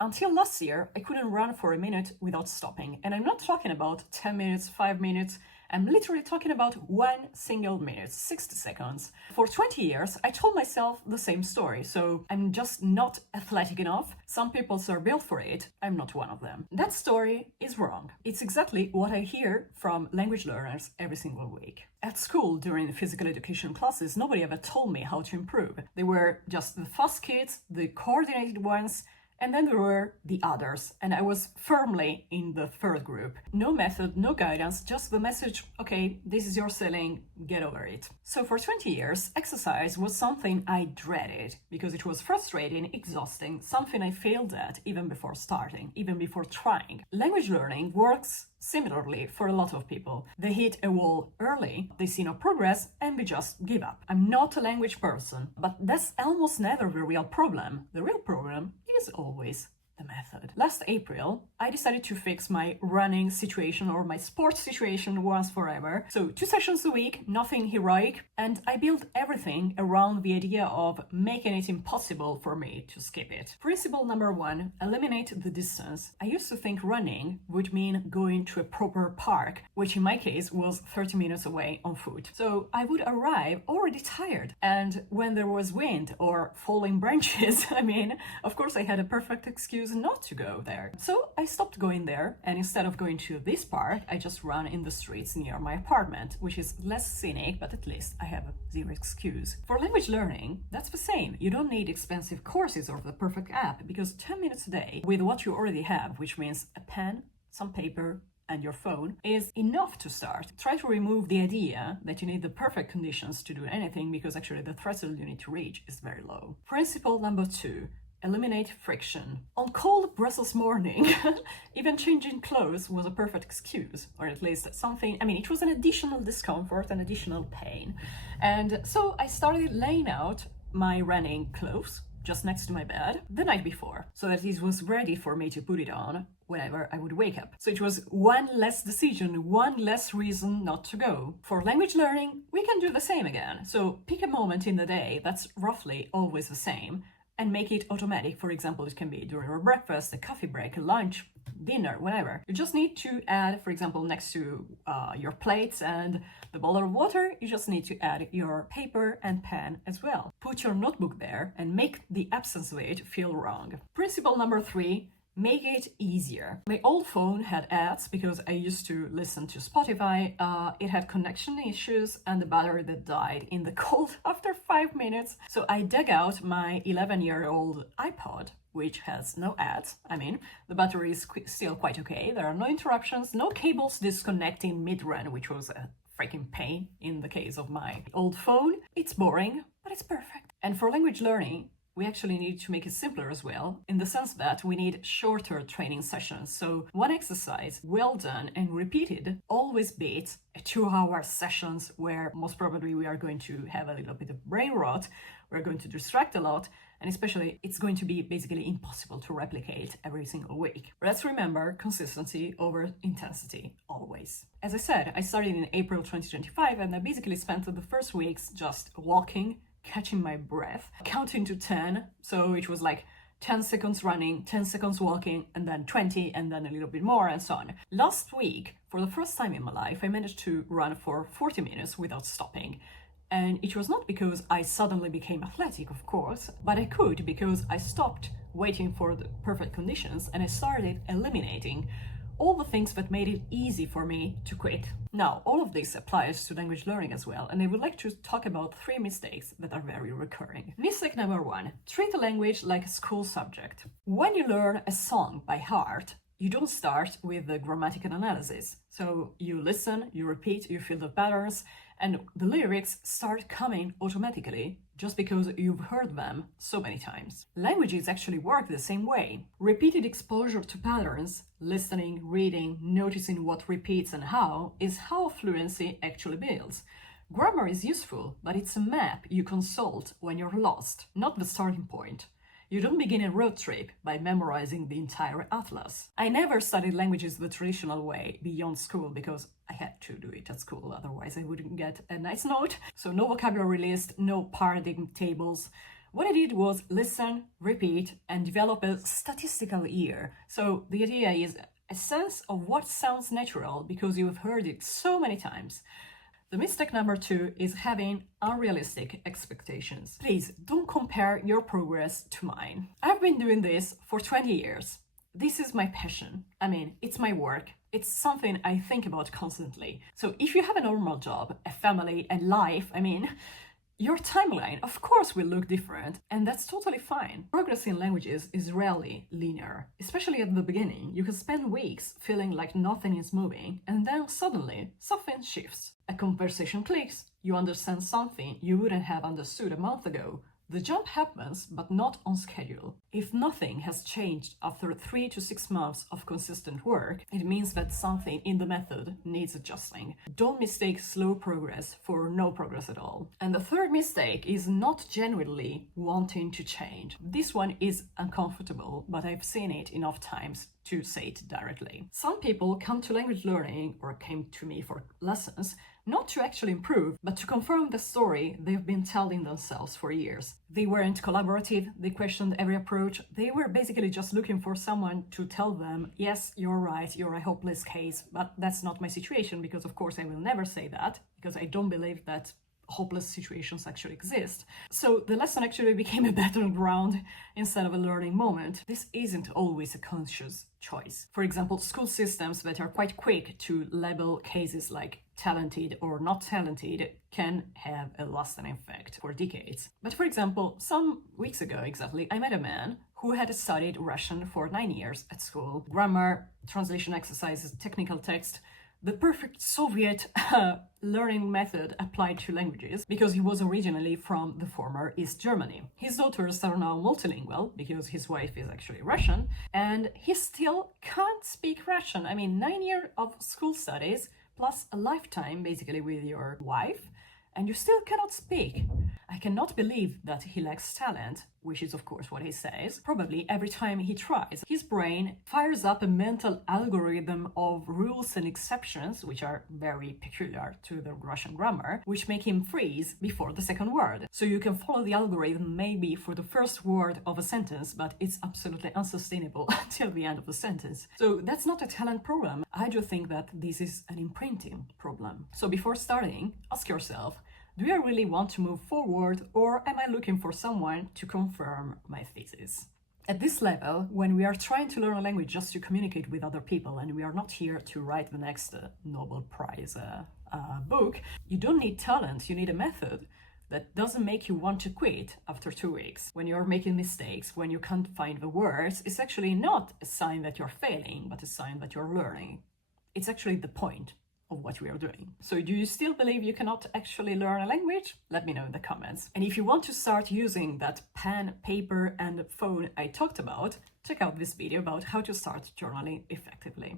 Until last year, I couldn't run for a minute without stopping. And I'm not talking about 10 minutes, 5 minutes. I'm literally talking about 1 single minute, 60 seconds. For 20 years, I told myself the same story. So I'm just not athletic enough. Some people are built for it. I'm not one of them. That story is wrong. It's exactly what I hear from language learners every single week. At school, during the physical education classes, nobody ever told me how to improve. They were just the fast kids, the coordinated ones, and then there were the others, and I was firmly in the third group. No method, no guidance, just the message, okay, this is your ceiling, get over it. So for 20 years, exercise was something I dreaded because it was frustrating, exhausting, something I failed at even before starting, even before trying. Language learning works similarly for a lot of people. They hit a wall early, they see no progress, and they just give up. I'm not a language person, but that's almost never the real problem. The real problem is always the method. Last April, I decided to fix my running situation or my sports situation once forever. So 2 sessions a week, nothing heroic, and I built everything around the idea of making it impossible for me to skip it. Principle number 1, eliminate the distance. I used to think running would mean going to a proper park, which in my case was 30 minutes away on foot. So I would arrive already tired, and when there was wind or falling branches, of course I had a perfect excuse not to go there. So I stopped going there, and instead of going to this park, I just run in the streets near my apartment, which is less scenic, but at least I have zero excuse. For language learning, that's the same. You don't need expensive courses or the perfect app, because 10 minutes a day with what you already have, which means a pen, some paper, and your phone, is enough to start. Try to remove the idea that you need the perfect conditions to do anything, because actually the threshold you need to reach is very low. Principle number 2, eliminate friction. On cold Brussels morning, even changing clothes was a perfect excuse, or at least something, it was an additional discomfort, an additional pain. And so I started laying out my running clothes just next to my bed the night before, so that it was ready for me to put it on whenever I would wake up. So it was one less decision, one less reason not to go. For language learning, we can do the same again. So pick a moment in the day that's roughly always the same, and make it automatic. For example, it can be during a breakfast, a coffee break, a lunch, dinner, whatever. You just need to add, for example, next to your plates and the bottle of water, you just need to add your paper and pen as well. Put your notebook there and make the absence of it feel wrong. Principle number 3, make it easier. My old phone had ads because I used to listen to Spotify. It had connection issues and the battery that died in the cold after 5 minutes. So I dug out my 11-year-old iPod, which has no ads. The battery is still quite okay. There are no interruptions, no cables disconnecting mid-run, which was a freaking pain in the case of my old phone. It's boring, but it's perfect. And for language learning, we actually need to make it simpler as well, in the sense that we need shorter training sessions. So one exercise, well done and repeated, always beats a 2-hour sessions where most probably we are going to have a little bit of brain rot, we're going to distract a lot, and especially it's going to be basically impossible to replicate every single week. Let's remember consistency over intensity, always. As I said, I started in April 2025, and I basically spent the first weeks just walking, catching my breath, counting to 10. So it was like 10 seconds running, 10 seconds walking, and then 20, and then a little bit more, and so on. Last week, for the first time in my life, I managed to run for 40 minutes without stopping. And it was not because I suddenly became athletic, of course, but I could because I stopped waiting for the perfect conditions and I started eliminating all the things that made it easy for me to quit. Now, all of this applies to language learning as well, and I would like to talk about 3 mistakes that are very recurring. Mistake number 1, treat the language like a school subject. When you learn a song by heart, you don't start with the grammatical analysis. So you listen, you repeat, you feel the patterns, and the lyrics start coming automatically just because you've heard them so many times. Languages actually work the same way. Repeated exposure to patterns, listening, reading, noticing what repeats and how, is how fluency actually builds. Grammar is useful, but it's a map you consult when you're lost, not the starting point. You don't begin a road trip by memorizing the entire atlas. I never studied languages the traditional way beyond school because I had to do it at school, otherwise I wouldn't get a nice note. So no vocabulary list, no paradigm tables. What I did was listen, repeat, and develop a statistical ear. So the idea is a sense of what sounds natural because you've heard it so many times. The mistake number 2 is having unrealistic expectations. Please don't compare your progress to mine. I've been doing this for 20 years. This is my passion. I mean, it's my work. It's something I think about constantly. So if you have a normal job, a family, a life, your timeline, of course, will look different, and that's totally fine. Progress in languages is rarely linear, especially at the beginning. You can spend weeks feeling like nothing is moving, and then suddenly something shifts. A conversation clicks, you understand something you wouldn't have understood a month ago. The jump happens, but not on schedule. If nothing has changed after 3 to 6 months of consistent work, it means that something in the method needs adjusting. Don't mistake slow progress for no progress at all. And the third mistake is not genuinely wanting to change. This one is uncomfortable, but I've seen it enough times to say it directly. Some people come to language learning or came to me for lessons not to actually improve, but to confirm the story they've been telling themselves for years. They weren't collaborative, they questioned every approach, they were basically just looking for someone to tell them, yes, you're right, you're a hopeless case, but that's not my situation, because of course I will never say that, because I don't believe that hopeless situations actually exist. So the lesson actually became a battleground instead of a learning moment. This isn't always a conscious choice. For example, school systems that are quite quick to label cases like talented or not talented can have a lasting effect for decades. But for example, some weeks ago exactly, I met a man who had studied Russian for 9 years at school. Grammar, translation exercises, technical text, the perfect Soviet learning method applied to languages, because he was originally from the former East Germany. His daughters are now multilingual because his wife is actually Russian, and he still can't speak Russian. 9 years of school studies plus a lifetime basically with your wife, and you still cannot speak. I cannot believe that he lacks talent, which is of course what he says. Probably every time he tries, his brain fires up a mental algorithm of rules and exceptions, which are very peculiar to the Russian grammar, which make him freeze before the second word. So you can follow the algorithm maybe for the first word of a sentence, but it's absolutely unsustainable until the end of the sentence. So that's not a talent problem. I do think that this is an imprinting problem. So before starting, ask yourself, do I really want to move forward, or am I looking for someone to confirm my thesis? At this level, when we are trying to learn a language just to communicate with other people, and we are not here to write the next Nobel Prize book, you don't need talent, you need a method that doesn't make you want to quit after 2 weeks. When you're making mistakes, when you can't find the words, it's actually not a sign that you're failing, but a sign that you're learning. It's actually the point of what we are doing. So do you still believe you cannot actually learn a language? Let me know in the comments. And if you want to start using that pen, paper, and phone I talked about, check out this video about how to start journaling effectively.